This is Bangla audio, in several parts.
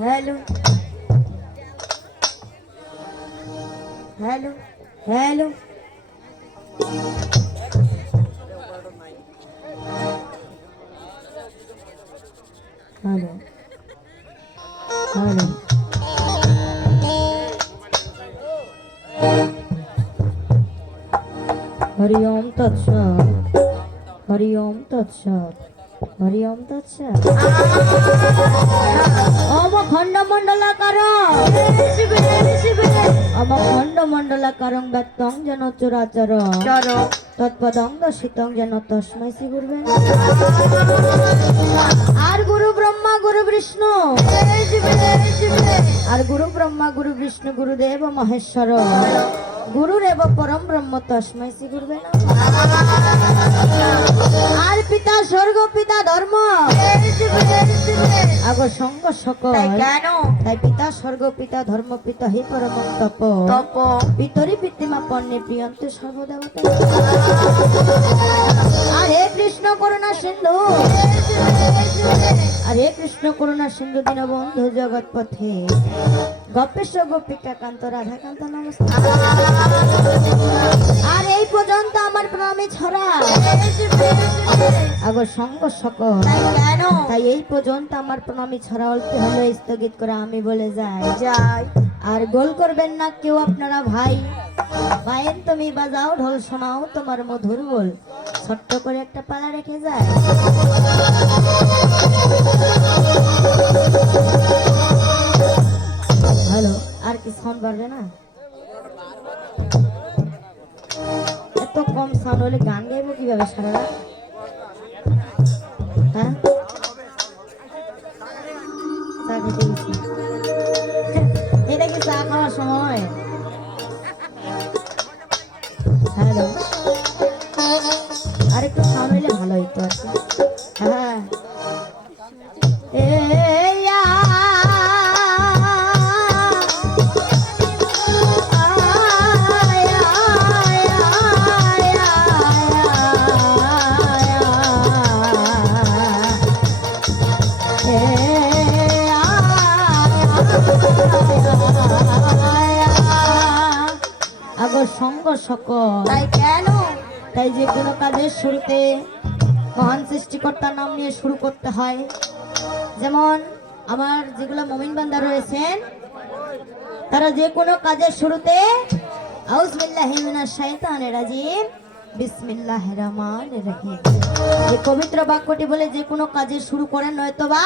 Hello hello hello hello Hari Om तत्सत हरि ओम तत्सत हरि ओम तत्सत ओम खंड मंडलाकारं ओम खंड मंडलाकारं व्यक्तं जन चराचरं तत्पदं दर्शितं जन तस्मै श्री गुरुवे আর গুরু ব্রহ্মা গুরু বিষ্ণু আর গুরু ব্রহ্মা গুরু বিষ্ণু গুরুদেব মহেশ্বর গুরুরেব পরম ব্রহ্ম তস্मै শ্রী গুরুবে নমঃ। আর পিতা স্বর্গ পিতা ধর্ম আগো সঙ্গ সকল তাই পিতা স্বর্গ পিতা ধর্ম পিতা হে পরম তপ পিতরি পিতৃমা পণ্যে প্রিয়ন্তে সর্বদেবতা। হরে কৃষ্ণ করুণা সিন্ধু হরে কৃষ্ণ করুণা সিন্ধু দীনবন্ধু জগৎ পথে গোপেশ গোপিকা কান্ত রাধাকান্ত নমস্কার। আর এই পর্যন্ত আমার প্রণামী ছড়া আগো সঙ্গ সকল তাই এই পর্যন্ত আমার প্রণামী ছড়া অল্প হলো স্থগিত করে আমি বলে যাই আর গোল করবেন না কেউ আপনারা ভাই ভাইয়ের তুমি বাজাও ঢোল শোনাও তোমার মধুর বল ছোট্ট করে একটা পালা রেখে যায়। হ্যালো আর কি সাউন্ড বাড়বে না? এত কম সাউন্ড হলে গান গাইবো কিভাবে সারা রাত? হ্যাঁ চা খেতে গেছি। এটা কি চা খাওয়ার সময়? হ্যালো আর একটু সাউন্ড হইলে ভালো হইতো আর কি। হ্যাঁ সঙ্গ সকল তাই কেন তাই যে কোনো কাজের শুরুতে মহান সৃষ্টিকর্তার নাম নিয়ে শুরু করতে হয়। যেমন আমার যেগুলো মুমিন বান্দা রয়েছেন তারা যে কোনো কাজের শুরুতে আউযুবিল্লাহি মিনাশ শাইতানির রাজিম বিসমিল্লাহির রহমানির রহিম এই পবিত্র বাক্যটি বলে যে কোনো কাজের শুরু করেন, নয়তোবা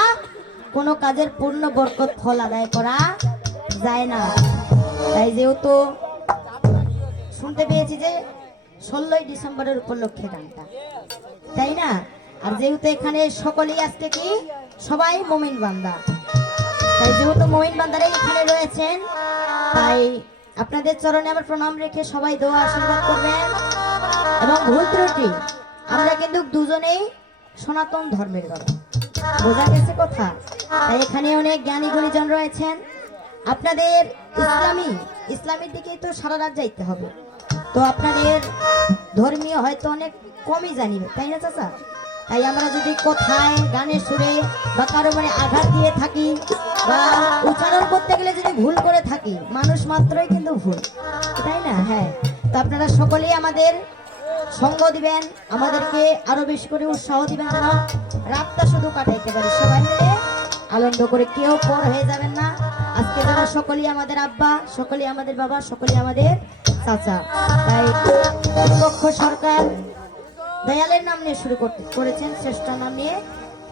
কোনো কাজের পূর্ণ বরকত ফল আদায় করা যায় না। তাই যেহেতু শুনতে পেয়েছি যে 16ই ডিসেম্বরের উপলক্ষে গানটা, তাই না? আর যেহেতু এখানে সকলেই আজকে কি সবাই মুমিন বান্দা, তাই যেহেতু মুমিন বান্দারা এখানে রয়েছেন তাই আপনাদের চরণে আমার প্রণাম রেখে সবাই দোয়া আশীর্বাদ করবেন। এবং ভুল ত্রুটি আমরা কিন্তু দুজনেই সনাতন ধর্মের লোক, বোঝা গেছে কথা? তাই এখানে অনেক জ্ঞানী গুণীজন রয়েছেন। আপনাদের ইসলামের দিকেই তো সারা রাত যাইতে হবে, তো আপনাদের ধর্মীয় হয়তো অনেক কমই জানিবে, তাই না চাচা? তাই আমরা যদি কোথায় গানের সুরে বা কারো মানে আঘাত দিয়ে থাকি বা উচ্চারণ করতে গেলে যদি ভুল করে থাকি, মানুষ মাত্রই কিন্তু ভুল, তাই না? হ্যাঁ, তো আপনারা সকলেই আমাদের সঙ্গ দিবেন, আমাদেরকে আরো বেশি করে উৎসাহ দিবেন যেন রাতটা শুধু কাটাইতে পারি সবাই মিলে আনন্দ করে, কেউ পর হয়ে যাবেন না। আজকে যারা সকলেই আমাদের আব্বা, সকলেই আমাদের বাবা, সকলেই আমাদের চাচা, তাই পক্ষ সরকার দয়ালের নাম নিয়ে শুরু করেছেন, শ্রেষ্ঠ নাম নিয়ে।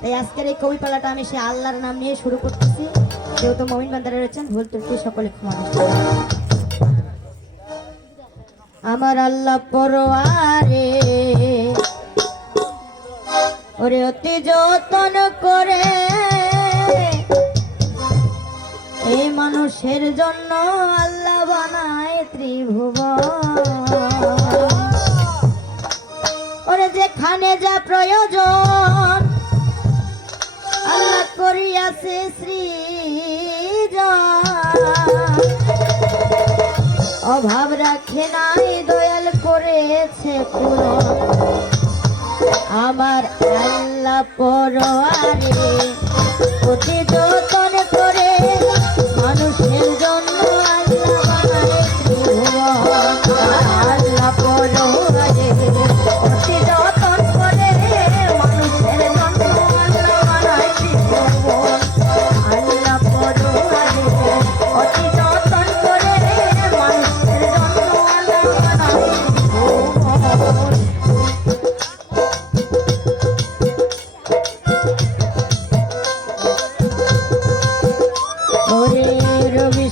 তাই আজকের এই কবিপালাটা আমি সে আল্লাহর নাম নিয়ে শুরু করতেছি, যেহেতু মুমিন বান্দারা রয়েছেন, ভুল ত্রুটি সকলে ক্ষমা করবেন। আমার আল্লাহ পরোয়ারে ওরে অতি যতন করে এই মানুষের জন্য আল্লাহ বানায় ত্রিভুবন। ওরে যেখানে যা প্রয়োজন আল্লাহ করিয়াছে সৃজন, অভাব রাখে নাই দয়াল করেছে পূরণ। আমার আল্লাহ পরোয়ারে অতি যতন করে মানুষের জন্য আল্লাহ বানায় ত্রিভুবন। আল্লাহ পরোয়ারে অতি যতন করে মানুষের জন্য আল্লাহ বানায় ত্রিভুবন। আল্লাহ পরোয়ারে অতি যতন করে মানুষের জন্য আল্লাহ বানায় ত্রিভুবন। ওরে রবি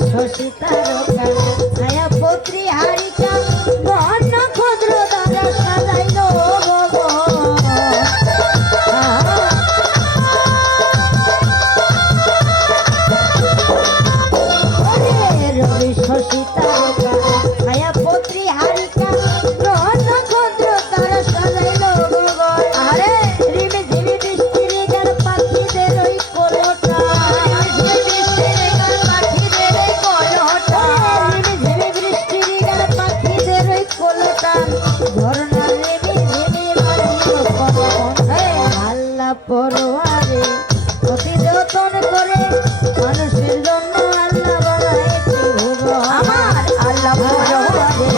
রে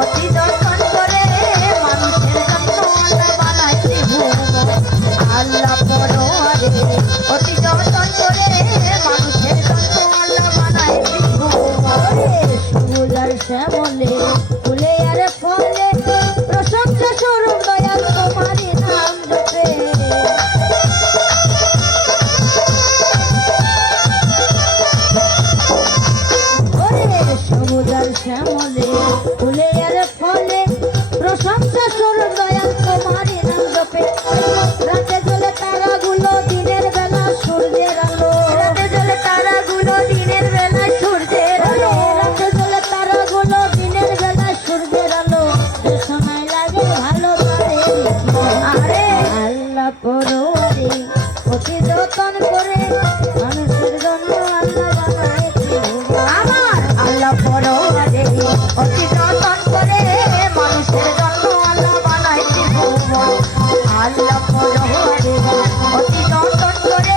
অতি যতন করে মানুষের জন্য আল্লাহ বানাইছে ভুবন আল্লাহ পরোয়া রে অতি যতন করে মানুষের জন্য আল্লাহ বানাইছে ভুবন রে সবুজ আর শ্যামলে ফুলে আর ফলে প্রশংসা স্বরূপ দয়াল তোমারই নাম জপে সবুজ আর শ্যামলে ফুলে আর ফলে প্রশংসা স্বরূপ দয়াল তোমারই নাম জপে রাতে জ্বলে তারাগুলো দিনের বেলা সূর্যের আলো রাতে জ্বলে তারাগুলো দিনের বেলা সূর্যের আলো রাতে জ্বলে তারাগুলো দিনের বেলা সূর্যের আলো শোনায় লাগে ভালো আরে আল্লাহ পরোয়ারে অতি যতন করে মানুষের জন্য আল্লাহ বানাইছে আমার আল্লাহ পরোয়ারে অতি যতন করে মানুষের জন্য আল্লাহ বানাইছে ভুবন আল্লাহ পরোয়ারে অতি যতন করে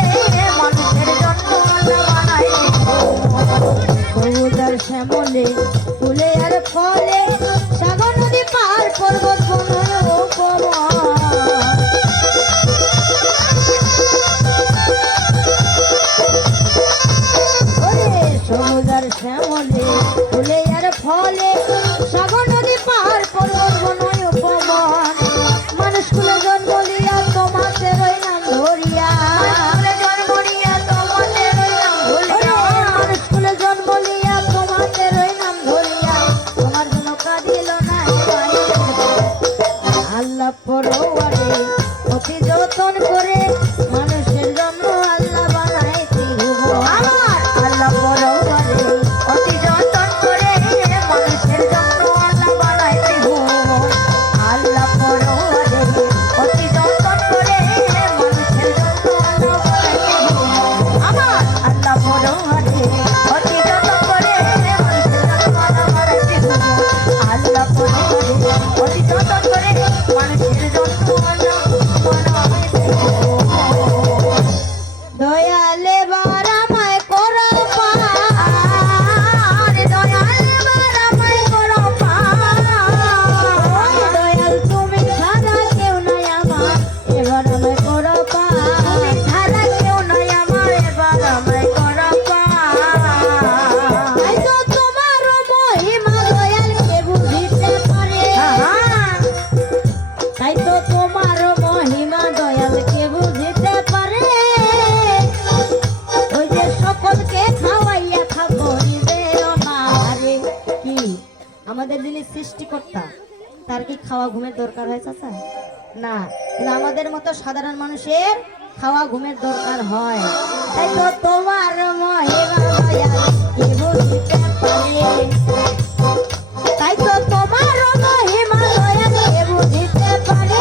মানুষের জন্য আল্লাহ বানাইছে সবুজ আর শ্যামলে ফুলে আর ফলে সাগর নদী পাহাড় পর্বত বন সবুজ আর শ্যামলে ফুলে আর ফলে সাগর নদী পাহাড় পর্বত বনয় উপবন মানুষ কুলে জন্ম লিয়া তোমাকে রই নাম ধরিয়া জন্ম লিয়া তোমাকে রই নাম ধরিয়া মানুষ কুলে জন্ম লিয়া তোমাকে রই নাম ধরিয়া তোমার জন্য কাঁদিল না আল্লাহ পরোয়ারে অতি যতন করে মানুষের জন্য আল্লাহ বানাইছে ভুবন আমার আল্লাহ পরোয়ারে অতি যতন করে মানুষের জন্য আল্লাহ বানাইছে ভুবন আল্লাহ পরোয়ারে অতি যতন করে মানুষের জন্য আল্লাহ বানাইছে ভুবন আমার আল্লাহ পরোয়ারে অতি যতন করে মানুষের জন্য আল্লাহ বানাইছে ভুবন আল্লাহ পরোয়ারে অতি যতন করে মানুষের জন্য আল্লাহ বানাইছে ভুবন দয়ালে বারামায় করো পার দয়ালে বারামায় করো পার দয়াল তুমি ছাড়া কেউ নাই আমার এবার আমায় করো পার তুমি ছাড়া কেউ নাই আমার এবার আমায় করো পার তাই তো তোমার মহিমা দয়াল কে বুঝিতে পারে তাই তো তোমার মহিমা দয়াল কে বুঝিতে পারে ওই যে সকলকে খাওয়াইয়া থাকো নিজেও না আরে কি আমাদের যিনি সৃষ্টিকর্তা তার কি খাওয়া ঘুমের দরকার হয় চাচা না কিন্তু আমাদের মতো সাধারণ মানুষের খাওয়া ঘুমের দরকার হয় তাই তো তোমার মহিমা দয়াল কে বুঝিতে পারে তাই তো তোমার মহিমা দয়াল কে বুঝিতে পারে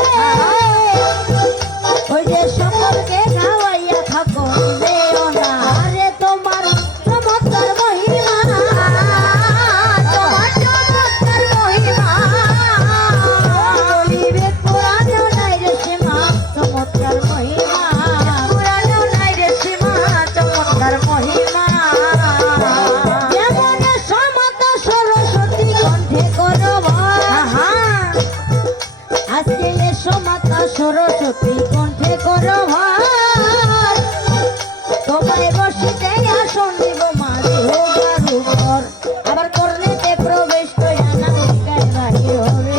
ওই যে সকলকে খাওয়াইয়া থাকো নিজেও না আরে তোমার চমৎকার মহিমা তোমার চমৎকার মহিমা বলিবে কোরআনেও নাই রে সীমা চমৎকার মহিমা কোরআনেও নাই রে সীমা চমৎকার মহিমা যেমন সমতা সরস্বতী কণ্ঠে করো আজকে সমতা সরস্বতী কণ্ঠে করো ভার তোমায় বসিতে আসন দিব মাঝে হোগার উপর আবার করলেতে প্রবেশ কইরা নামিকায় বাহির হবে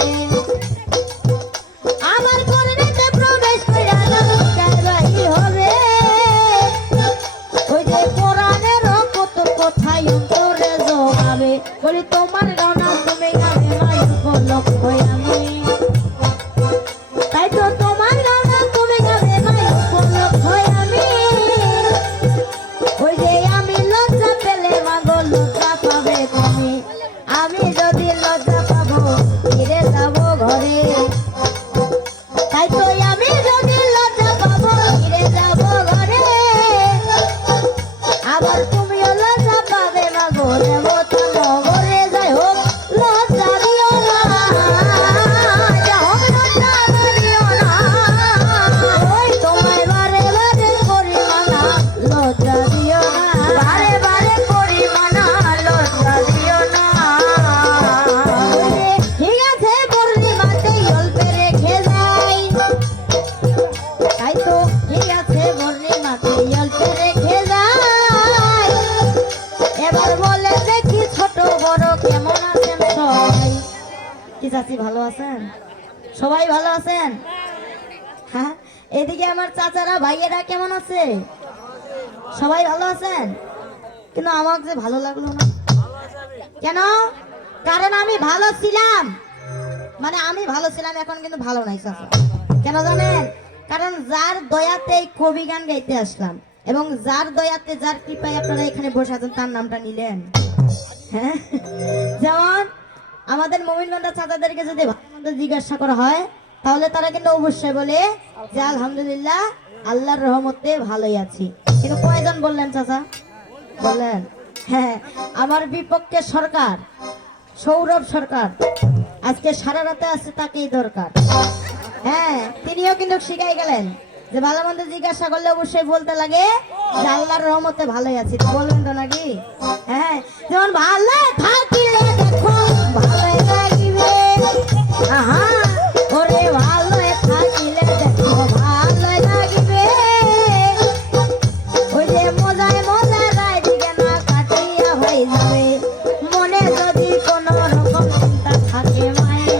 আবার করলেতে প্রবেশ কইরা নামিকায় বাহির হবে ওই যে কোরআনের কত কথাই অন্তরে জোগাবে বলি তোমার গানা তুমি গাবে মায়ের উপলক্ষ আমি তাই তো তোমার গানা তুমি গাবে মায়ের উপলক্ষ আমি ওই যে আমি লজ্জা পেলে মাগো লজ্জা পাবে তুমি আমি যদি লজ্জা পাবো ফিরে যাবো ঘরে তাই তো আমি যদি লজ্জা পাবো ফিরে যাবো ঘরে আবার তুমিও লজ্জা পাবে মাগো দেবতা নগরে যাই হোক লজ্জা দিও না যাই হোক লজ্জা দিও না ওই তোমায় বারে বারে করি মানা লজ্জা দিও না বারে বারে করি মানা লজ্জা দিও না কি চাচি ভালো আছেন? সবাই ভালো আছেন? হ্যাঁ, এদিকে আমার চাচারা ভাইয়েরা কেমন আছে? সবাই ভালো আছেন? কিন্তু আমাকে যে ভালো লাগলো না কেন? কারণ আমি ভালো ছিলাম, মানে আমি ভালো ছিলাম, এখন কিন্তু ভালো নাই চাচা। কেন জানেন? কারণ যার দয়াতে এই কবি গান গাইতে আসলাম, এবং যার দয়াতে, যার কৃপায় আপনারা এখানে বসে আছেন, তার নামটা নিলেন। হ্যাঁ, যেমন আমাদের মোমিনবান্ধা চাচাদেরকে যদি ভালো মন্দ জিজ্ঞাসা করা হয়, তাহলে তারা কিন্তু অবশ্যই বলে যে আলহামদুলিল্লাহ, আল্লাহর রহমতে ভালোই আছি। কিন্তু কয়জন বললেন চাচা? বললেন? হ্যাঁ, আমার বিপক্ষে সরকার, সৌরভ সরকার আজকে সারা রাতে আসছে, তাকেই দরকার। হ্যাঁ, তিনিও কিন্তু শিখাই গেলেন যে ভালো মন্দ জিজ্ঞাসা করলে অবশ্যই বলতে লাগে যে আল্লাহর রহমতে ভালোই আছি। বলবেন তো নাকি? হ্যাঁ, যেমন ভালো থাকিলে দেখো ভালোই লাগিবে, আহা ওরে ভালো থাকিলে দেখো ভালোই লাগিবে, ওই যে মজায় মজায় রায় দিকে না কাটিয়া হয়ে যাবে, মনে যদি কোনো রকম চিন্তা থাকে মায়ে,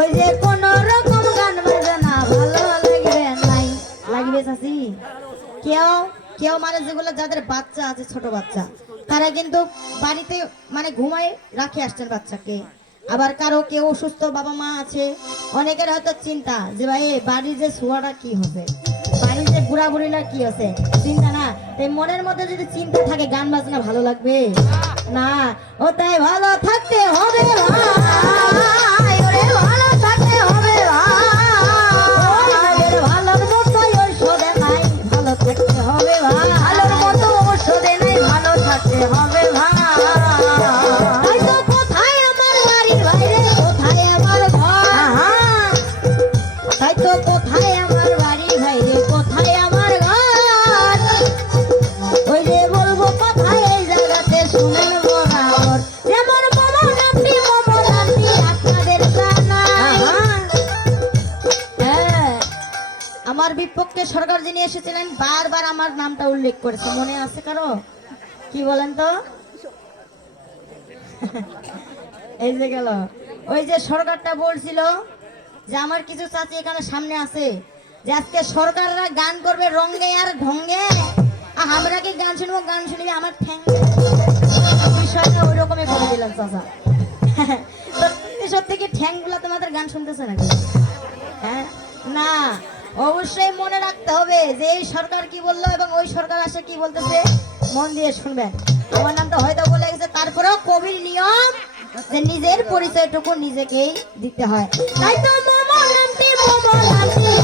ওই যে কোনো রকম গান বাজনা ভালো লাগবে নাই। লাগবে চাচি? কেউ কেউ মানে যেগুলো যাদের বাচ্চা আছে, ছোট বাচ্চা, তারা কিন্তু বাড়িতে মানে ঘুমায় রাখে আসছেন বাচ্চাকে। আবার কারো কেউ অসুস্থ বাবা মা আছে, অনেকের হয়তো চিন্তা যে ভাই বাড়ির যে ছোঁয়াটা কি হবে, বাড়ির যে বুড়া বুড়িরা কি আছে, চিন্তা না। তাই মনের মধ্যে যদি চিন্তা থাকে, গান বাজনা ভালো লাগবে না। ও তাই ভালো থাকতে হবে ভাই, ওরে ভালো থাকতে হবে ভাই, ভালোর মতো ঔষধে নাই, ভালো থাকতে হবে ভাই, ভালোর মতো ঔষধে নাই, ভালো থাকতে হবে ভাই। তাই তো কোথায় আমার বাড়ি ভাই রে, কোথায় আমার ঘর, তাই তো কোথায় আমার বাড়ি ভাই রে, কোথায় আমার ঘর, ওই যে বলবো কোথায় এই জায়গাতে শুনেন বরাবর, যেমন মোমো নামটি আপনাদের জানা। হ্যাঁ, আমার বিপক্ষে সরকার যিনি এসেছিলেন বারবার আমার নামটা উল্লেখ করেছে, মনে আছে কারো? কি বলেন তো? এই যে গেল, ওই যে সরকারটা বলছিল যে আমার কিছু চাচি এখানে সামনে আছে, যে আজকে সরকাররা গান করবে রঙ্গে আর ঢঙ্গে, আর আমরা কি গান শুনবো, গান শুনবি আমার ঠ্যাং। বিষয়টা ওই রকমই করে দিলাম চাচা। সত্যি সত্যি কি ঠ্যাং গুলা তোমাদের গান শুনতেছে নাকি? হ্যাঁ, না, অবশ্যই মনে রাখতে হবে যে এই সরকার কি বললো এবং ওই সরকার আসে কি বলতেছে, মন দিয়ে শুনবেন। আমার নামটা হয়তো বলে গেছে, তারপরেও কবির নিয়ম যে নিজের পরিচয়টুকু নিজেকেই দিতে হয়। তাই তো মোমো নামটি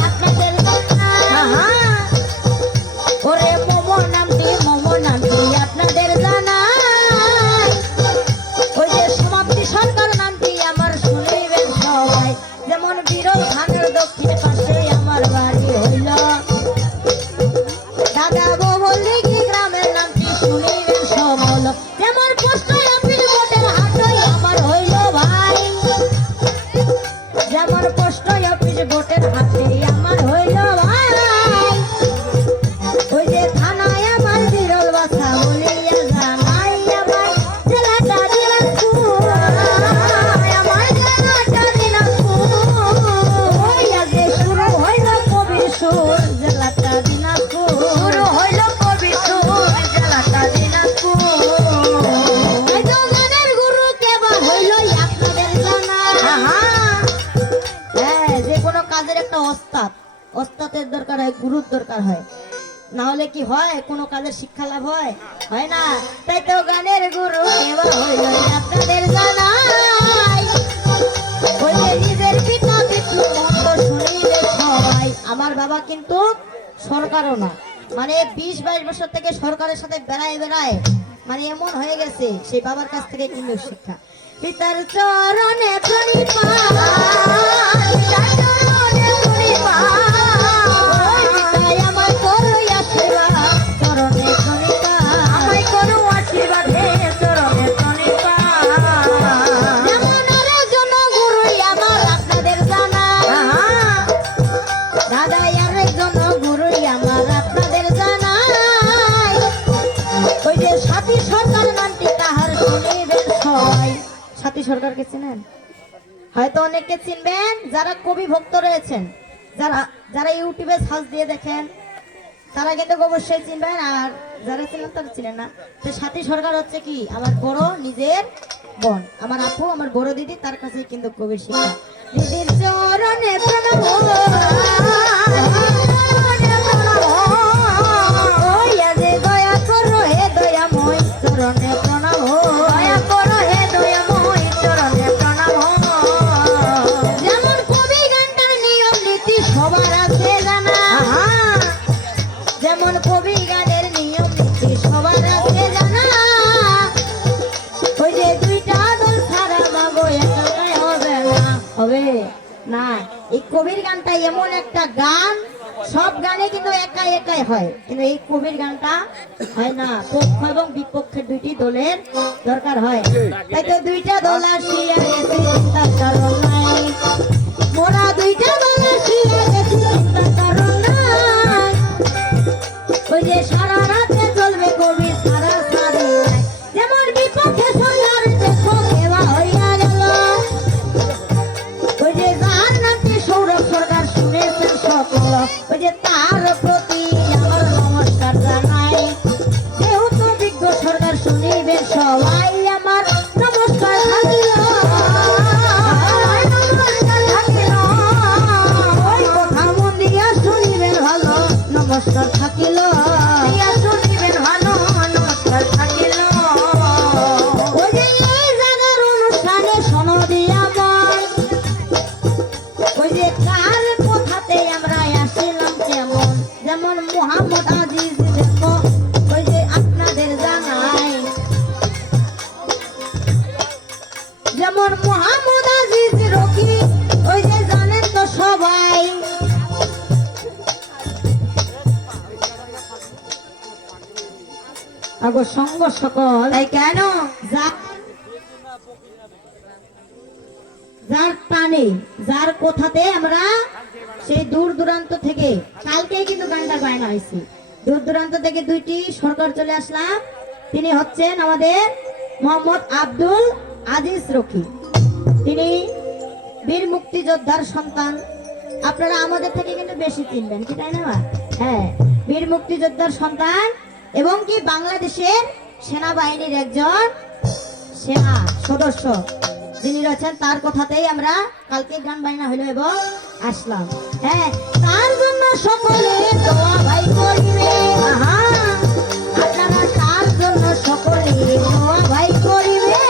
আপনাদের ওরে মোমো নামটি আপনাদের জানাই, ওই যে সমাপ্তি সরকার নামটি আমার শুনিবেন সবাই, যেমন বিরল ধানের দক্ষিণ পাশে আমার বাড়ি হইল, দাদা বললি কি গ্রামের নামটি শুনিবেন সবল, যেমন পোস্ট অফিস বোটের হাটই আমার হইল ভাই, যেমন পোস্ট অফিস বোটের হাটে আমার হইল ভাই, ওই যে থানায় আমার বিরল বাসা বলিয়া জানাই, আমার জেলাটা দিনাজপুর, আমার জেলাটা দিনাজপুর, ওই আগে শুরু হইল কবির সুর, জেলাটা দিনাজপুর, শুরু হইল কবির সুর, জেলাটা দিনাজপুর। এই তো গানের গুরু কেবা হইল আপনাদের জানা। হ্যাঁ, যে কোনো কাজের একটা ওস্তাদের দরকার হয়, গুরুর দরকার হয়, না হলে কি হয় কোনো কাজের শিক্ষা লাভ হয়? হয় না। তাই তো গানের গুরু কেবা হইল আপনাদের জানাই, ওই যে নিজের পিতা পিতৃ মন্দ শুনিলে সবাই। আমার বাবা কিন্তু সরকারও না, মানে 20-22 বছর থেকে সরকারের সাথে বেড়ায় মানে এমন হয়ে গেছে, সেই বাবার কাছ থেকে কিন্তু শিক্ষা। পিতার চরণে প্রণিপাত, পিতার চরণে প্রণিপাত, পিতাই আমার করো আশীর্বাদ, চরণে প্রণিপাত, আমায় করো আশীর্বাদ হে চরণে প্রণিপাত, যেমন আরেকজন গুরুই আমার আপনাদের জানা, দাদা আরেকজন গুরুই আমার আপনাদের জানাই, ওই যে সাথী সরকার নামটি তাহার শুনিবেন সবাই, সাথী সরকার সরকারকে চিনেন? হয়তো অনেকে চিনবেন যারা কবি ভক্ত রয়েছেন, যারা যারা ইউটিউবে সার্চ দিয়ে দেখেন তারা কিন্তু অবশ্যই চিনবেন, আর যারা চিনেন তারা চিনেন না। তো সাথী সরকার হচ্ছে কি আমার বড় নিজের বোন, আমার আপু, আমার বড় দিদি, তার কাছে কিন্তু কবির শিক্ষা। দিদির চরণে প্রণাম, দয়া করো হে দয়াময় চরণে প্রণাম, দয়া করো হে দয়াময় চরণে প্রণাম। যেমন কবি গানটার নিয়ম নীতি সবার আছে জানা, যেমন কবি গানের নিয়ম নীতি সবার আছে জানা। ওই যে দুইটা দল ছাড়া বাবু একাই হবে না, হবে না। এই কবির গানটা এমন একটা গান, সব গানে কিন্তু একাই একাই হয়, কিন্তু এই কবির গানটা হয় না, পক্ষ এবং বিপক্ষের দুইটি দলের দরকার হয়। তাই তো দুইটা দল আসিয়া গেছে চিন্তার কারণ নাই, মোরা দুইটা দল আসিয়া গেছে চিন্তার কারণ নাই। ওই যে সারা রাতে চলবে কবি সারা সারি নাই, যেমন বিপক্ষে সরকার দেখো কেবা হইয়া গেল। ওই যে যার নামে সৌরভ সরকার শুনেছেন সকল, ওই যে তার প্রতি আমার নমস্কার জানাই। যেহেতু বিজ্ঞ সরকার শুনিবে সবাই আমার নমস্কার থাকিল, নমস্কার থাকিল। ওই কথা মন দিয়া শুনিবেন ভালো, নমস্কার থাকিল, শুনিবেন ভালো, নমস্কার থাকিল। ওই যে এই জায়গার অনুষ্ঠানে শোনো দিয়া মন, ওই যে কার কথাতে আমরা আসিলাম কেমন। যেমন মোহাম্মদ আজিজ দেখো, ওই যে আপনাদের জানাই, যেমন মোহাম্মদ আজিজ রকি, ওই যে জানেন তো সবাই। আগো সঙ্গ সকল, তাই কেন যার টানে যার কথাতে আমরা সেই দূর দূরান্ত থেকে, কালকেই কিন্তু গানটা বায়না হয়েছে, দূর দূরান্ত থেকে দুইটি সরকার চলে আসলাম। তিনি হচ্ছেন আমাদের মোহাম্মদ আব্দুল আজিজ রকি, তিনি বীর মুক্তিযোদ্ধার সন্তান। আপনারা আমাদের থেকে কিন্তু বেশি চিনবেন কি, তাই না? হ্যাঁ, বীর মুক্তিযোদ্ধার সন্তান এবং কি বাংলাদেশের সেনাবাহিনীর একজন সেনা সদস্য যিনি রয়েছেন, তার কথাতেই আমরা কালকে গান বাইনা হইল এবং আসলাম। হ্যাঁ, তার জন্য সকলে দোয়া ভাই করিবে, আপনারা তার জন্য সকলে দোয়া ভাই করিবে।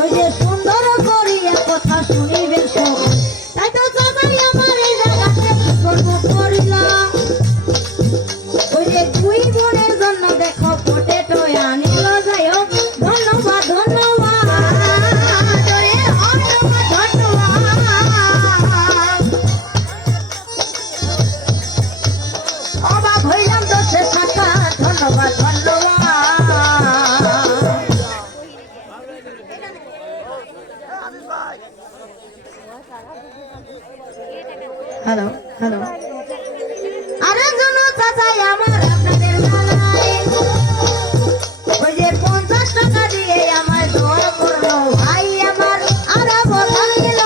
ওই যে সুন্দর করিয়া কথা শুনিবেন সব, তাই তো সবাই আমার এই জায়গাতে কি করবো করিলাম। ওই যে দুই বোনের জন্য দেখো পটেটো আনিল, যাই হোক ধন্যবাদ ধন্যবাদ, অবাক হইলাম দোষে থাকা, ধন্যবাদ ধন্যবাদ। হ্যালো হ্যালো, আরেকজন চাচাই আমার আপনাদের জানাই, ওই যে 50 টাকা দিয়ে আমার দোয়া করলো ভাই আমার আরব থাকিল।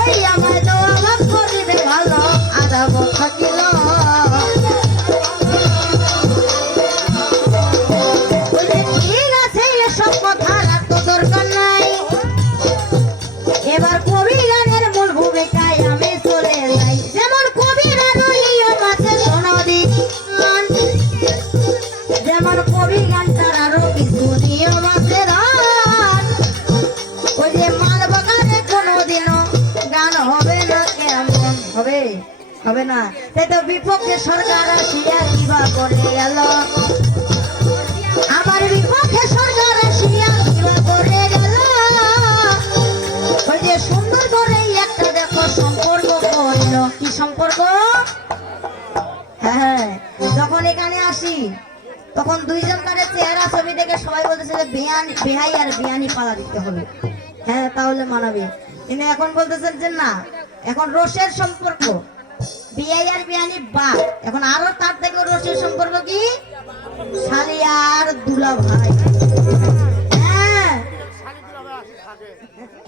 ওই আমার দোয়া ভাগ করিবে ভালো, আরব থাকিল। ঠিক আছে, এসব কথা রাখতে দরকার নাই। এবার কবি গানের মূল ভূমিকায় আমি চলে যাই। যেমন কবির আরো নিয়ম আছে শোনো দিন, যেমন কবি গানটার আরো কিছু নিয়ম আছে রান। ওই যে মাল বাগানে কোনোদিনও গান হবে না, কেমন হবে, হবে না। তাই তো বিপক্ষে সরকার আসিয়া কিবা করে গেল, আমার বিপক্ষে সরকার আসিয়া কিবা করে গেল। ওই যে সুন্দর করে একটা দেখো সম্পর্ক করল, কি সম্পর্ক? হ্যাঁ, যখন এখানে আসি তখন দুইজন কারে চেহারা ছবি দেখে সবাই বলতেছে যে বেহাই আর বিয়ানি পালা দিতে হবে, হ্যাঁ তাহলে মানাবে। কিন্তু এখন বলতেছেন যে না, এখন রসের সম্পর্ক, বিয়াই আর বিয়ানি বা এখন আরো তার থেকে রসের সম্পর্ক কি শালি আর দুলা ভাই। হ্যাঁ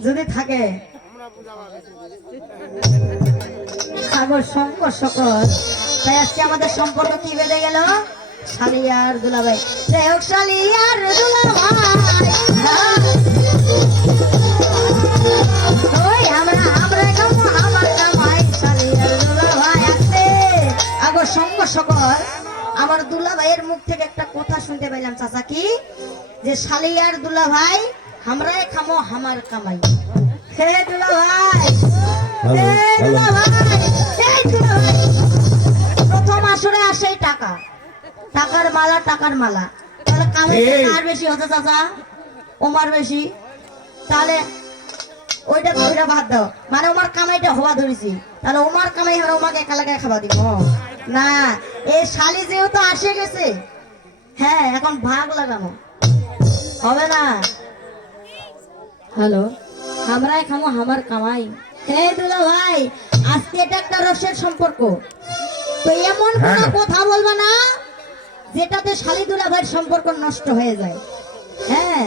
যদি থাকে সাগর শঙ্কর সকল, তাই আজকে আমাদের সম্পর্ক কি বেঁধে গেল? শালি আর দুলা ভাই। যাই হোক, শালি আর দুলা ভাই, ওই আমরা কামো আমার কামাই, শালি আর দুলা ভাই আছে আগর সঙ্গ সকল। আমার দুলা ভাইয়ের মুখ থেকে একটা কথা শুনতে পাইলাম চাচা, কি যে শালি আর দুলা ভাই আমরাই খামো আমার কামাই। হে দুলা ভাই, হে দুলা ভাই, হে দুলা ভাই, প্রথম আসরে আসে টাকা, টাকার মালা, টাকার মালা। তাহলে কামাই কার বেশি হচ্ছে চাচা? ওমার বেশি। তাহলে ওইটা বাদ দাও, মানে ওমার কামাইটা হওয়া ধরেছি, তাহলে ওমার কামাই হলে ওমাকে একা লাগায় খাওয়া দিব না। এই শালি যেহেতু আসে গেছে, হ্যাঁ এখন ভাগ লাগানো হবে না। হ্যালো, আমরাই খামো আমার কামাই। হে দুলা ভাই, আজকে এটা একটা রসের সম্পর্ক, তো এমন কোনো কথা বলবা না যেটাতে শালি দুলা ভাইয়ের সম্পর্ক নষ্ট হয়ে যায়। হ্যাঁ,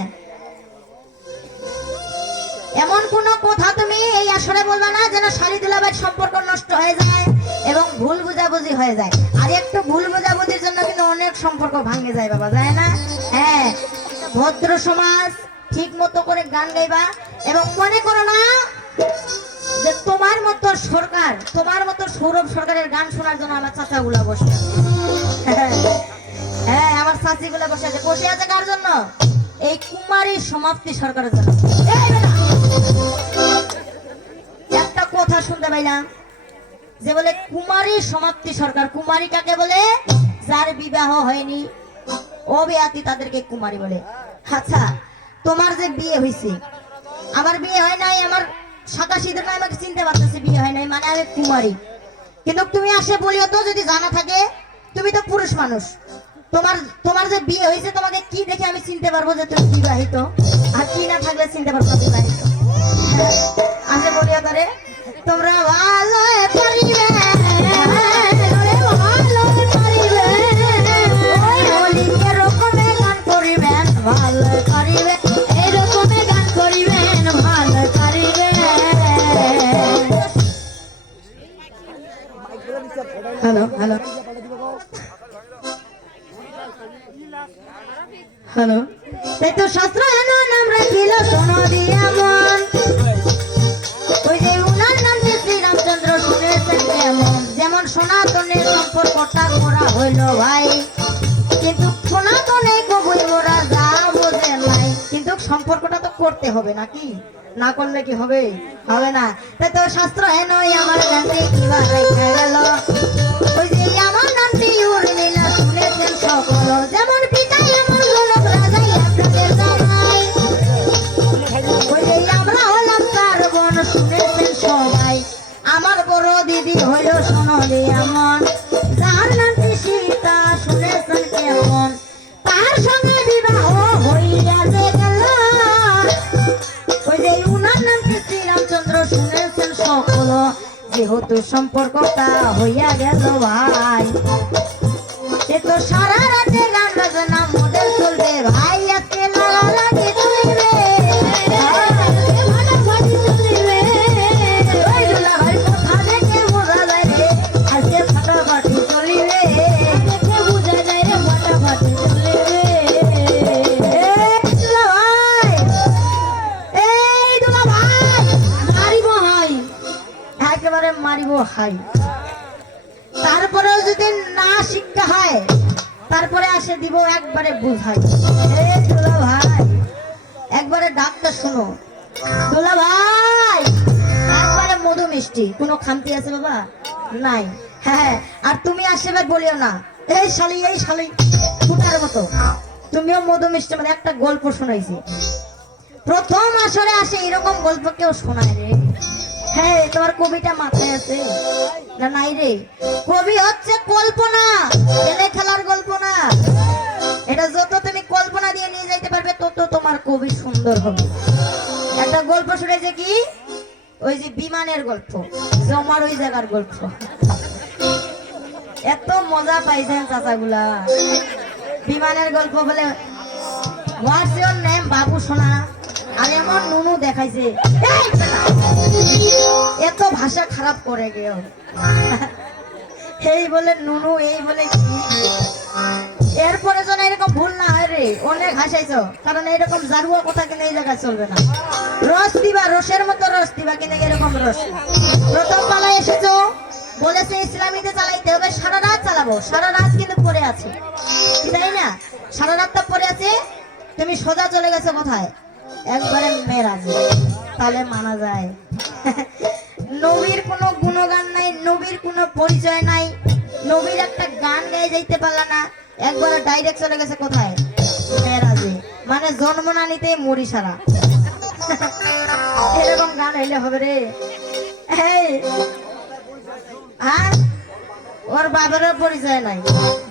এমন কোন কথা তুমি এই আসরে বলবা না যেন শালি দুলা ভাইয়ের সম্পর্ক নষ্ট হয়ে যায় এবং ভুল বুঝাবুঝি হয়ে যায়। আর একটু ভুল বুঝাবুঝির জন্য কিন্তু অনেক সম্পর্ক ভাঙে যায় বাবা, যায় না? হ্যাঁ, ভদ্র সমাজ, ঠিক মতো করে গান গাইবা এবং মনে করো না যে তোমার মতো সরকার, তোমার মতো সৌরভ সরকারের গান শোনার জন্য আমার চাচা গুলা বসে আছে। হ্যাঁ, আমার চাচি গুলা বসে আছে। বসে আছে কার জন্য? এই কুমারী সমাপ্তি সরকারের জন্য। একটা কথা শুনতে পাইলাম যে বলে কুমারী সমাপ্তি সরকার। কুমারী কাকে বলে? যার বিবাহ হয়নি, অবিয়াতি তাদেরকে কুমারী বলে। আচ্ছা, তোমার যে বিয়ে হয়েছে, আমার বিয়ে হয় নাই, আমার 87 দিন আমাকে চিনতে পারতেছে বিয়ে হয় নাই, মানে আমি কুমারী। কিন্তু তুমি আসে বলিও তো, যদি জানা থাকে, তুমি তো পুরুষ মানুষ, তোমার যে বিয়ে হয়েছে তোমাকে কি দেখে আমি চিনতে পারবো যে তুমি বিবাহিত? আর কি না থাকলে চিনতে পারবো না বিবাহিত? আসে বলিও করে তোমরা ভালো পারিবে, ভালো করিবে, এরকমে গান করিবেন, ভালো করিবে। হ্যালো হ্যালো হ্যালো, তাই তো শাস্ত্র নাম রাখিল শোনো দিয়া মন, ওই যে উনার নাম যে শ্রীরামচন্দ্র শুনেছেন কেমন, যেমন সনাতনের সম্পর্কটা করা হইল ভাই, কিন্তু সনাতনে কবুই মোরা যা বোঝে নাই, কিন্তু সম্পর্কটা তো করতে হবে নাকি? না করলে কি হবে? হবে না। তাই তো শাস্ত্র হেনই আমার গানটি কিবা রেখে গেল, ওই যে আমার নামটি উর্মিলা শুনেছেন সকল, যেমন পিতাই আমার গোলক রাজাই আপনাদের জামাই, ওই যে আমরা হলাম তার বোন শুনেছেন সবাই, আমার বড় দিদি হইল সোনালি আমন, যার নামটি সীতা শুনেছেন কেমন, তার সঙ্গে বিবাহ হইয়া যে গেল, ওই যে উনার নামটি শ্রীরামচন্দ্র শুনেছেন সকল, যেহেতু সম্পর্কটা হইয়া গেল ভাই, এ তো সারা রাতে গান বাজনা মডেল চলবে ভাই, আজকে লাগা লাগে চলবে, ফাটাফাটি চলবে, ওই দুলা ভাই কথা দেখে বোঝা যায় রে, আজকে ফাটাফাটি চলবে, দেখে বোঝা যায় রে, ফাটাফাটি চলবে। এই দুলা ভাই মারিব হাই, একেবারে মারিব হাই, তারপরেও যদি না শিক্ষা হয় তারপরে আসে দিব একবারে বুঝাই। এই দুলা ভাই একবারে ডাক্তার শোনো, দুলা ভাই একবারে মধু মিষ্টি, কোনো খামতি আছে বাবা? নাই। হ্যাঁ, আর তুমি আশীর্বাদ বলিও না এই শালি, এই শালি ফুটার মতো, তুমিও মধু মিষ্টি। মানে একটা গল্প শোনাইছি, প্রথম আসরে আসে এরকম গল্প কেউ শোনায় রে? হ্যাঁ, তোমার কবিটা মাথায় আছে না? নাই রে, কবি হচ্ছে কল্পনা, ছেলে খেলার গল্প না। এটা যত তুমি কল্পনা দিয়ে নিয়ে যাইতে পারবে তত তোমার কবি সুন্দর হবে। একটা গল্প শুনেছে কি, ওই যে বিমানের গল্প, জমার ওই জায়গার গল্প, এত মজা পাইছেন চাচাগুলা। বিমানের গল্প বলে হোয়াটস ইওর নেম বাবু সোনা, আর এমন নুনু দেখাইছে এই বেটা, এত ভাষা খারাপ করে গেও এই বলে নুনু, এই বলে কি। এরপরে যেন এরকম ভুল না হয় রে, অনেক হাসাইছো, কারণ এরকম জারুয়া কথা কিনে এই জায়গায় চলবে না। রস দিবা, রসের মতো রস দিবা, কিনে এরকম রস। প্রথম পালায় এসেছো, বলেছে ইসলামীতে চালাইতে হবে, সারা রাত চালাবো, সারা রাত কিন্তু পড়ে আছে, তাই না? সারা রাতটা পড়ে আছে, তুমি সোজা চলে গেছো কোথায়? একবারে মেরাজে, তাহলে মানা যায়। নবীর কোনো গুণগান নাই, নবীর কোনো পরিচয় নাই, নবীর একটা গান গায়ে যাইতে পারলা না, একবারে ডাইরেক্ট চলে গেছে কোথায়? মেরাজে, মানে জন্ম না নিতেই মরি সারা। এরকম গান হইলে হবে রে? এই হ্যাঁ, ওর বাবারও পরিচয় নাই,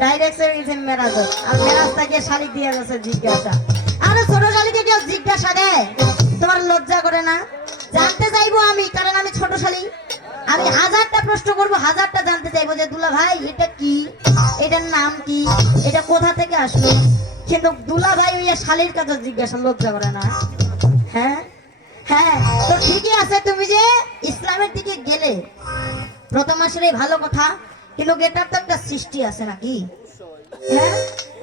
ডাইরেক্ট চলে গেছে মেরাজ, আর মেরাজ তাকে শালিক দিয়ে গেছে জিজ্ঞাসা। আরে ছোট শালিকে কেউ জিজ্ঞাসা দেয়? তোমার লজ্জা করে না? জানতে চাইবো আমি, কারণ আমি ছোট শালি, আমি হাজারটা প্রশ্ন করবো, হাজারটা জানতে চাইবো যে দুলা ভাই এটা কি, এটার নাম কি, এটা কোথা থেকে আসলো। কিন্তু দুলা ভাই ওই শালির কাছে জিজ্ঞাসা লজ্জা করে না? হ্যাঁ হ্যাঁ, তো ঠিকই আছে, তুমি যে ইসলামের দিকে গেলে প্রথম আসলে ভালো কথা, কিন্তু এটার তো একটা সৃষ্টি আছে নাকি? হ্যাঁ,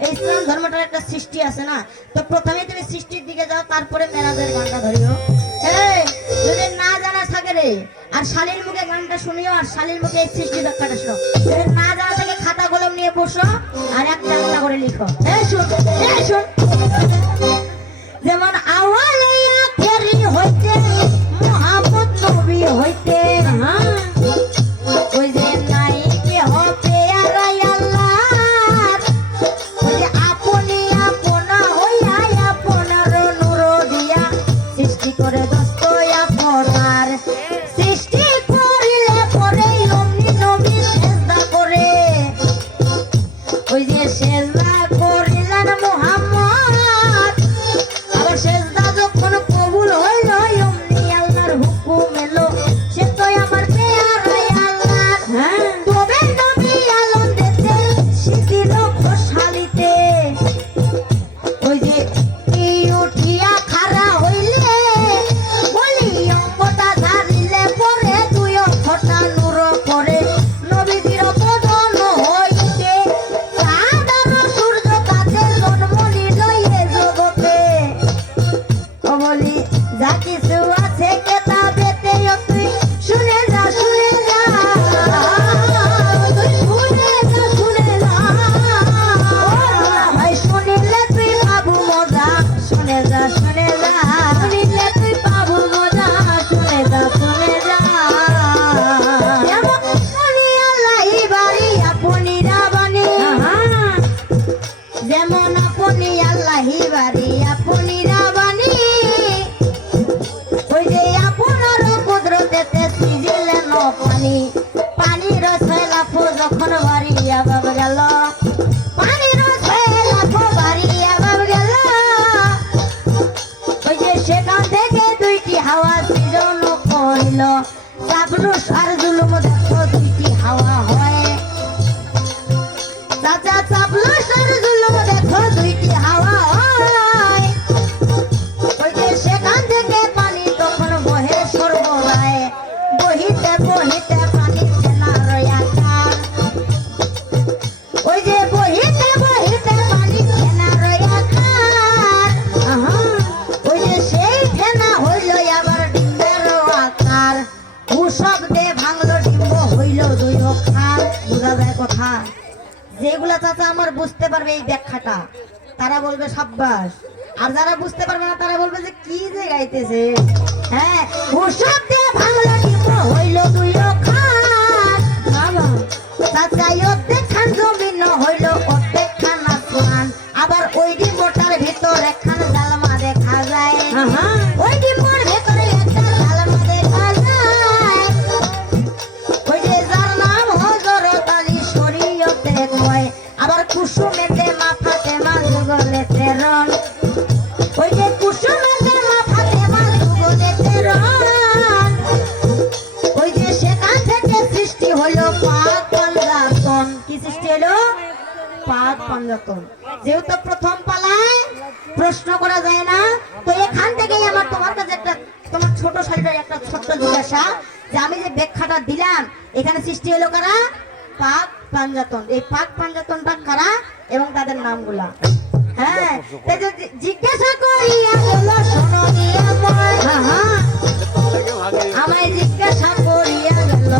এই ইসলাম ধর্মটার একটা সৃষ্টি আছে না? তো প্রথমে তুমি সৃষ্টির দিকে যাও, তারপরে মেরাজের গানটা ধরিও। এই যদি না জানা থাকে রে, আর শালীর মুখে গানটা শুনিও, আর শালীর মুখে এই সৃষ্টি ব্যাখ্যাটা শোনো। যদি না জানা থাকে খাতা কলম নিয়ে বসো, আর একটা একটা করে লিখো। এই শুন, এই শুন, যেমন আওয়ালে আখেরি হইতে মুহাম্মদ নবী হইতে, ওই যে নাই কে হবে আর আল্লাহ, ওই যে আপনি আপনা হইয়া আপনার নূর দিয়া সৃষ্টি করে দস্ত আপনার, সৃষ্টি করিলে পরে অমনি নবী সেজদা করে, ওই যে সেজদা করিলেন মুহাম্মদ, আবার সেজদা যখন কবুল হইল অমনি আল্লাহর হুকুম এলো, সে তো আমার পেয়ারা আল্লাহ। তবে নবী আলম দেখতে শীতিল খোশালিতে, ওই যে কি উঠিয়া খাড়া হইলে বলি অঙ্গটা ঝাড়িলে পরে তুই অক্ষটা নূর করে, নবীজির বদন হইতে চাঁদ আর সূর্য তাতে জন্ম নিল এ জগতে, ও বলি যা কিছু আছে কেতাবেতে তুই শুনে যা, শুনে যা, তুই শুনে যা, শুনে যা, ভাই শুনিলে তুই পাবো মজা, শুনে যা, শুনে যা, শুনিলে তুই পাবো মজা, শুনে যা, শুনে যা। যেমন শুনি আল্লাহি বাড়ি আপনি রাবানি, যেমন আপনি আল্লাহি বাড়ি আপনি রাবানি, ওই যে আপনার কুদরতেতে সিজিলেন পানি, পানির লাফো যখন বাড়িয়া বাব গেল, পানির লাফো বাড়িয়া বাব গেল, ওই যে সেখান থেকে দুইটি হাওয়া সৃজন করিল, চাপলুস আর জুলুম দেখো দুইটি হাওয়া হয়, চাচা চাপলুস আর জুলুম দেখো দুইটি হাওয়া হয়, ওই যে সেখান থেকে পানি তখন বহে সর্বদায়, বহিতে বহিতে পানি ফেনার আকার, ওই যে বহিতে বহিতে পানি ফেনার আকার, ওই যে সেই ফেনা হইল আবার ডিম্বের আকার, শব্দে ভাঙলো ডিম্ব হইল দুই অক্ষর। বোঝা যায় কথা? যেগুলা চাচা আমার বুঝতে পারবে এই ব্যাখ্যাটা, তারা বলবে সাব্বাস, আর যারা বুঝতে পারবে না তারা বলবে যে কি যে গাইতেছে। হ্যাঁ, শব্দে ভাঙলো ডিম্ব হইল দুই অক্ষর, চাচা অর্ধেক খান জমিন হইল অর্ধেক খান আসমান, আবার ওই ডিম্বটার ভিতর একখান জালমা দেখা যায়, ওই ডিম্বর ভিতরে একটা জালমা দেখা যায়, ওই যে যার নাম হযরত আলী শরীয়তে কয়, আবার কুসুমেতে মাথাতে মাজগলে তেরন, ওই যে কুসুমেতে মাথাতে মাজগলে তেরন, ওই যে সেখান থেকে সৃষ্টি হলো পাক পাঞ্জাতন। কি সৃষ্টি হলো? পাক পাঞ্জাতন। যেহেতু প্রথম পালায় প্রশ্ন করা যায় না, তো এখান থেকেই আমার তোমার কাছে একটা, তোমার ছোট শরীরের একটা ছোট্ট জিজ্ঞাসা, যে আমি যে ব্যাখ্যাটা দিলাম এখানে সৃষ্টি হলো কারা? পাক পাঞ্জাতন। এই পাক পাঞ্জাতনটা কারা এবং তাদের নামগুলা? হ্যাঁ, তাই যে জিজ্ঞাসা করি শোনো আমায় জিজ্ঞাসা করিয়া গেল,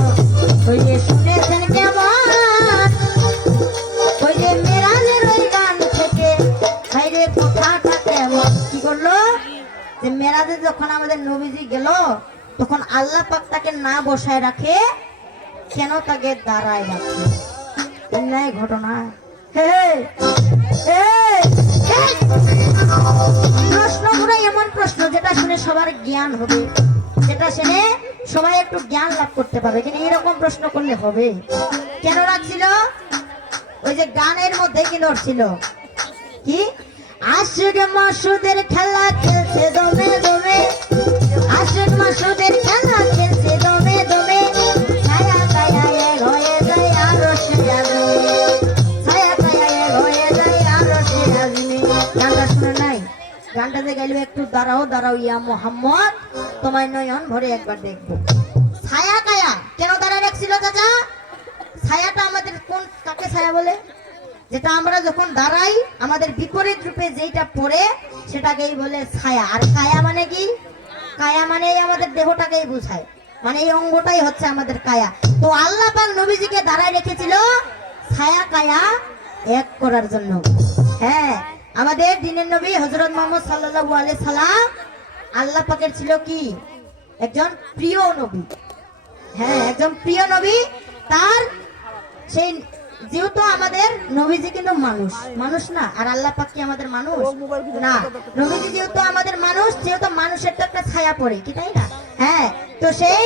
ওই যে শুনেছেন কেমন, ওই যে মেরাজের ওই গান থেকে হাইরে কথাটা কেমন। কি করলো? যে মেরাজে যখন আমাদের নবীজি গেল তখন আল্লাহ পাক তাকে না বসায় রাখে, কেন তাকে দাঁড়ায় রাখে? নাই ঘটনা। প্রশ্নগুলো এমন প্রশ্ন যেটা শুনে সবার জ্ঞান হবে, যেটা শুনে সবাই একটু জ্ঞান লাভ করতে পারবে। কিন্তু এরকম প্রশ্ন করলে হবে? কেন রাখছিল? ওই যে গানের মধ্যে কি নড়ছিল, কি আশিক মাসুদের খেলা খেলছে দমে দমে, আশিক মাসুদের খেলা খেলছে দমে দমে, ছায়া ছায়া এক হয়ে যায় আরো সে আজমে, ছায়া ছায়া এক হয়ে যায় আরো সে আজমে। গানটা শুনে নাই? গানটা যে গাইলো, একটু দাঁড়াও দাঁড়াও ইয়া মোহাম্মদ, তোমায় নয়ন ভরে একবার দেখবো। ছায়া কায়া কেন দাঁড়ায় রাখছিল চাচা? ছায়াটা আমাদের কোন, কাকে ছায়া বলে? যেটা আমরা যখন দাঁড়াই আমাদের বিপরীত রূপে যেটা পড়ে সেটাকেই বলে ছায়া। আর কায়া মানে কি? কায়া মানে আমাদের দেহটাকেই বোঝায়, মানে এই অঙ্গটাই হচ্ছে আমাদের কায়া। তো আল্লাহ পাক নবীজিকে দাঁড়ায় রেখেছিল ছায়া কায়া এক করার জন্য। হ্যাঁ, আমাদের দিনের নবী হযরত মুহাম্মদ সাল্লাল্লাহু আলাইহি সাল্লাম আল্লাহ পাকের ছিল কি? একজন প্রিয় নবী। হ্যাঁ, একজন প্রিয় নবী। তার সেই, যেহেতু আমাদের নবীজি কিন্তু মানুষ, মানুষ না? আর আল্লাহ পাক কি আমাদের মানুষ না? নবীজি যেহেতু আমাদের মানুষ, যেহেতু মানুষের তো একটা ছায়া পড়ে, কি তাই না? হ্যাঁ, তো সেই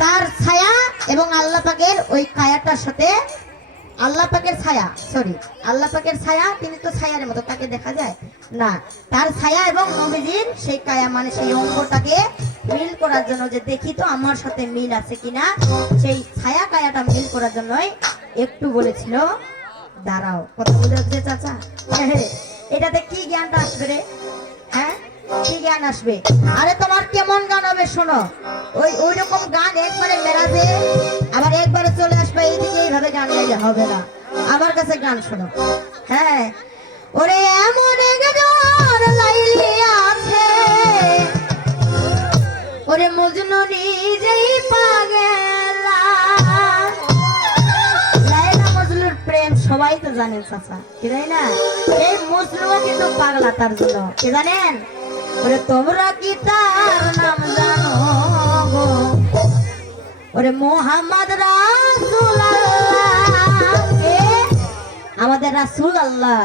তার ছায়া এবং আল্লাহ পাকের ওই কায়াটার সাথে, আল্লাহ পাকের ছায়া, সরি আল্লাহ পাকের ছায়া, তিনি তো ছায়ার মতো, তাকে দেখা যায় না। তার ছায়া এবং নবীজির সেই কায়া মানে সেই অঙ্গটাকে মিল করার জন্য, যে দেখি তো আমার সাথে মিল আছে কিনা, সেই ছায়া কায়াটা মিল করার জন্যই একটু বলেছিল দাঁড়াও। কথা বলে হচ্ছে চাচা? এটাতে কি জ্ঞানটা আসবে রে? হ্যাঁ, কি জ্ঞান আসবে? আরে তোমার কেমন গান হবে শোনো, ওই রকম গান একবারে মেরাজে, আবার একবারে চলে আসবে এইদিকে, এইভাবে গান গাইলে হবে না। আমার কাছে গান শোনো। হ্যাঁ, ওরে এমন একজন লাইলি আছে, ওরে মজনু নিজেই পাগলা। লাইলা মজনুর প্রেম সবাই তো জানেন চাচা, কি তাই না? এই মজনুও কিন্তু পাগলা তার জন্য, কি জানেন? ওরে তোমরা কি তার নাম জানো গো? ওরে মোহাম্মদ রাসূলুল্লাহ, আমাদের রাসূলুল্লাহ।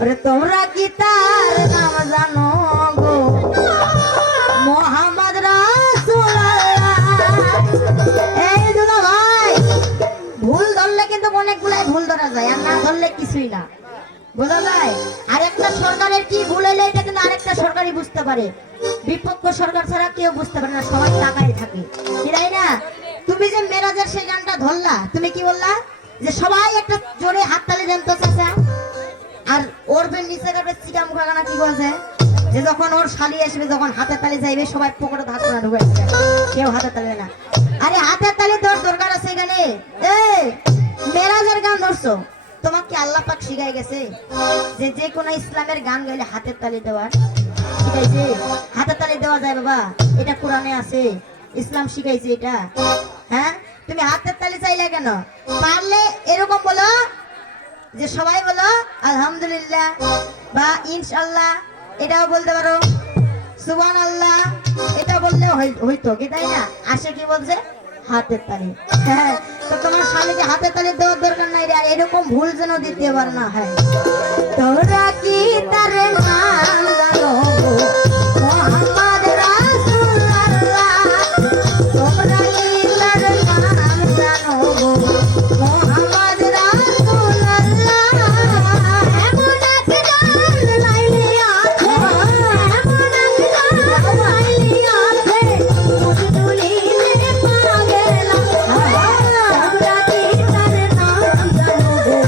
ওরে তোমরা কি তার নাম জানো গো? মোহাম্মদ রাসূলুল্লাহ। এই দুলা ভাই, ভুল ধরলে কিন্তু অনেকগুলাই ভুল ধরা যায়, আর না ধরলে কিছুই না, বোঝা যায়? আরেকটা সরকারের কি ভুল হইলে এটা কিন্তু আরেকটা সরকারই বুঝতে পারে, বিপক্ষ সরকার ছাড়া কেউ বুঝতে পারে না, সবাই টাকায় থাকে, তাই না? তুমি যে মেরাজের সেই গানটা ধরলা, তুমি কি বললা? যে সবাই একটা জোরে হাততালি দেন তো চাচা। আর ওর নিচে কাটবে চিকা মুখা গানা কি বলছে, যে যখন ওর শালি আসবে, যখন হাতের তালি চাইবে, সবাই পকেটে হাত না ঢুকে, কেউ হাতের তালি না। আরে হাতের তালি তোর দরকার আছে এখানে? এই মেরাজের গান ধরছো, তোমাকে আল্লাহ পাক শিখাই গেছে যে যে কোনো ইসলামের গান গাইলে হাতের তালি দেওয়ার? শিখাইছে? হাতের তালি দেওয়া যায় বাবা, এটা কোরআনে আছে, ইসলাম শিখাইছে এটা। হ্যাঁ, তুমি হাতের তালি চাইলে কেন? পারলে এরকম বলো যে সবাই বলো আলহামদুলিল্লাহ বা ইনশাআল্লাহ, এটাও বলতে পারো, সুবহানাল্লাহ এটা বললে হইতো, কি তাই না? আসে কি বলছে? হাতের তালি। হ্যাঁ, তো তোমার স্বামীকে হাতের তালি দেওয়ার দরকার নাই রে, আর এরকম ভুল যেন দ্বিতীয়বার না হয়। তোমরা কি তার নাম জানো গো? মোহাম্মদ রাসূলুল্লাহ। তোমরা কি তার নাম জানো গো? মোহাম্মদ রাসূলুল্লাহ। এমন এক গান লাইলি আছে, এমন এক গান লাইলি আছে, মজনু নিজে পাগলা। তোমরা কি তার নাম জানো গো?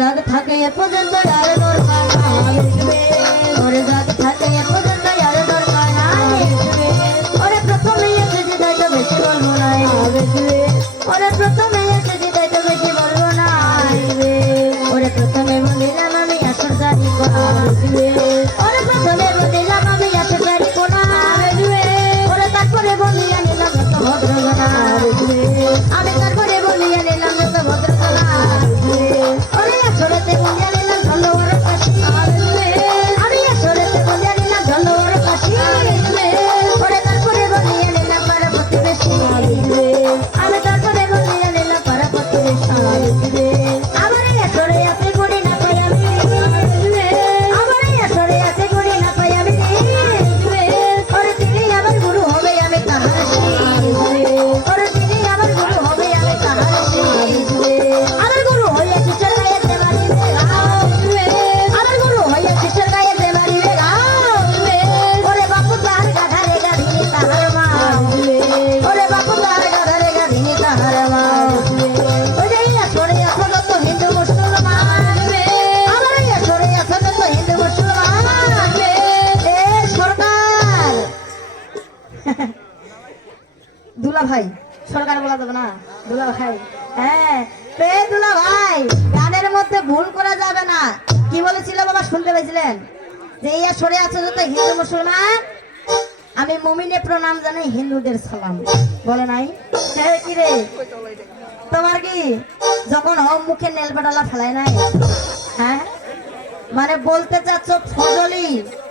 জাগ থাকে এ পর্যন্ত আর দরকার নাই ওরে জাগ থাকে এ পর্যন্ত আর দরকার নাই ওরে প্রথমে এসে যেতে তো বেশি বলবো না ওরে প্রথমে এসে যেতে তো বেশি বলবো না ওরে প্রথমে বলিলাম আমি আসর জানি কোনা ওরে প্রথমে বলিলাম আমি আসর জানি কোনা ওরে তারপরে বলিয়া নিলাম এত ভদ্রগণা আমি তারপরে বলিয়া নিলাম এত ভদ্রগণা ওরে আসরেতে বলিয়া নিলাম ধন্যবাদ কাশি আমি আসরেতে বলিয়া নিলাম ধন্যবাদ কাশি ওরে তারপরে বলিয়া নিলাম পারা প্রতিবেশী আমি তারপরে বলিয়া নিলাম পারা প্রতিবেশী আমার এই আসরে আছে গুণী না পাই আমি আমার এই আসরে আছে গুণী না পাই আমি ওরে তিনি আমার গুরু হবে আমি তাহার ওরে তিনি আমার গুরু হবে আমি তাহার আমার গুরু হইয়া শিষ্যের গায়ে দেবারিবে আমার গুরু হইয়া শিষ্যের গায়ে দেবারিবে ওরে বাপু তার গাধারে গাধিনী তাহার মা ওরে বাপু তার গাধারে গাধিনী তাহার মা ওরে এই আসরে আছে যত হিন্দু মুসলমান আমার এই আসরে আছে যত হিন্দু মুসলমান এ সরকার দুলা ভাই সরকার বলা যাবে না দুলা ভাই হ্যাঁ তে দুলা ভাই গানের মধ্যে ভুল করা যাবে না কি বলেছিল বাবা শুনতে পেয়েছিলেন যে এই আসরে আছে যত হিন্দু মুসলমান আমি মুমিনে প্রণাম জানাই হিন্দুদের সালাম বলে নাই কি রে তোমার কি যখন মুখে নেল পাটালা ফেলায় নাই হ্যাঁ মানে বলতে চাচ্ছ ফজলি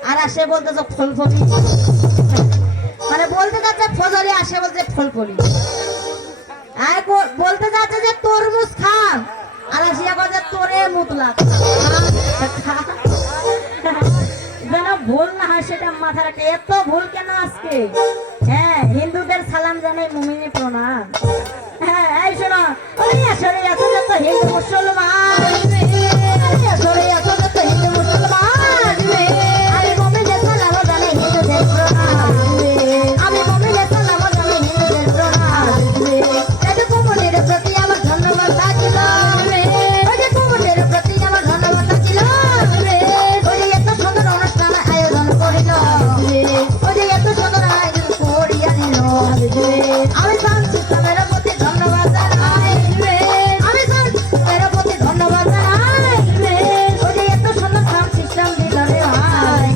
আর আসে বলতেছ ফুলফলি মানে বলতে চাচ্ছে ফজলি আসে বলছে ফুলফলি আর বলতে যাচ্ছে যে তরমুজ খান আর আসিয়া বলছে তোরে মুতলা যেন ভুল না হয় সেটা মাথা রাখে এত ভুল কেন আজকে হ্যাঁ হিন্দুদের সালাম জানাই মুমিনে প্রণাম হ্যাঁ এই শোনো ওই আসলে এত যত হিন্দু মুসলমান আসলে এত যত হিন্দু মুসলমান আমি মুমিনের সালাম জানাই হিন্দুদের প্রণাম আমি মুমিনের সালাম জানাই হিন্দুদের প্রণাম এত কুমুদের প্রতি আমার ধন্যবাদ থাকিল ওই কুমুদের প্রতি আমার ধন্যবাদ থাকিল ওই এত সুন্দর অনুষ্ঠান আয়োজন করিল ওই এত সুন্দর আয়োজন করিয়া নিল আমি সাউন্ড সিস্টেমের প্রতি ধন্যবাদ জানাই আমি সাউন্ড সিস্টেমের প্রতি ধন্যবাদ জানাই ওই এত সুন্দর সাউন্ড সিস্টেম দিল রে ভাই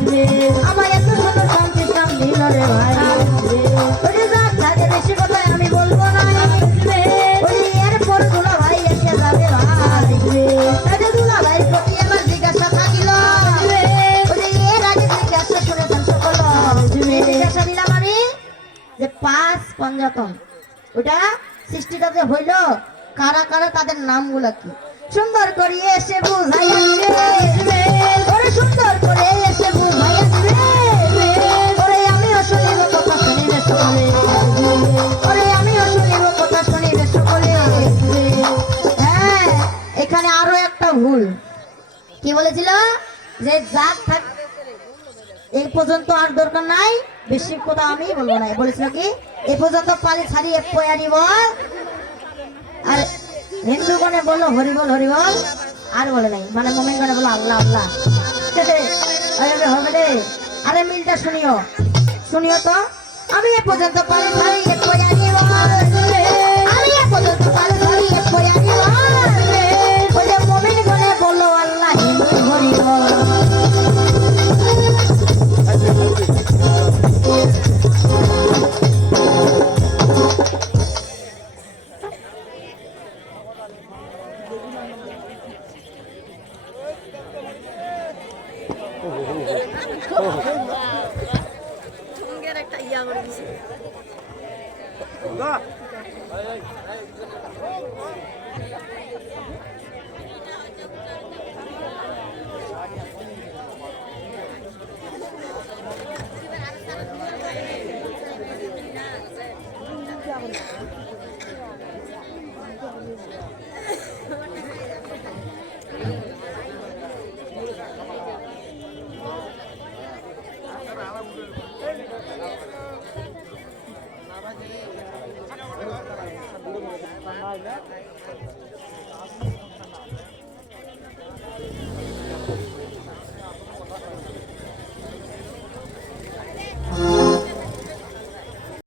আমার এত সুন্দর সাউন্ড সিস্টেম দিল রে ভাই ওই যাক থাকে বেশি কথা আমি বলবো না ওই এরপর দুলা ভাই এসে যাবে ভাই তাদের দুলা ভাই প্রতি আমার জিজ্ঞাসা থাকিল ওই এর আগে জিজ্ঞাসা শুনেছেন সকল জিজ্ঞাসা দিলাম আমি যে 5 পঞ্জাতন ওটা সৃষ্টিটা যে হইল কারা কারা তাদের নামগুলা কি সুন্দর করে এসে বুঝাইয়া দিবে ওরে সুন্দর করে এসে বুঝাইয়া দিবে ওরে আমিও শুনিব কথা শুনিবে সকলে ওরে আমিও শুনিব কথা শুনিবে সকলে হ্যাঁ এখানে আরো একটা ভুল কি বলেছিল যে জাগ থাক এই পর্যন্ত আর দরকার নাই বেশি কথা আমি বলবো না বলেছিল কি এই পর্যন্ত পালি ছাড়িয়ে পয়ারি বল আর হিন্দুগণে বললো হরিবল হরিবল আর বলে নাই মানে মোমিনগণে বললো আল্লাহ আল্লাহ হবে রে আরে মিলটা শুনিও শুনিও তো আমি এ পর্যন্ত পালি ছাড়িয়ে পয়ারি বল আমি এ পর্যন্ত পালি ছাড়িয়ে পয়ারি বল মোমিনগণে বললো আল্লাহ হিন্দু হরিবল একটা ইয়া করে দিছে Nah,